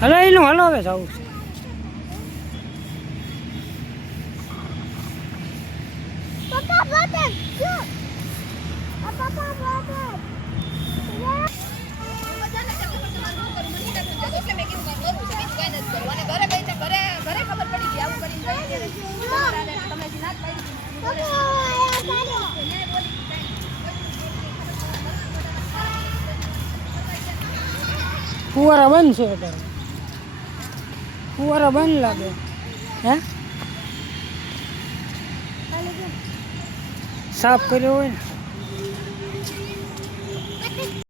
Hello એનું hello હવે જવું છે. ફુવારા બંધ છે અત્યારે. ફુવારા બંધ લાગે. હે સાફ કર્યો હોય ને.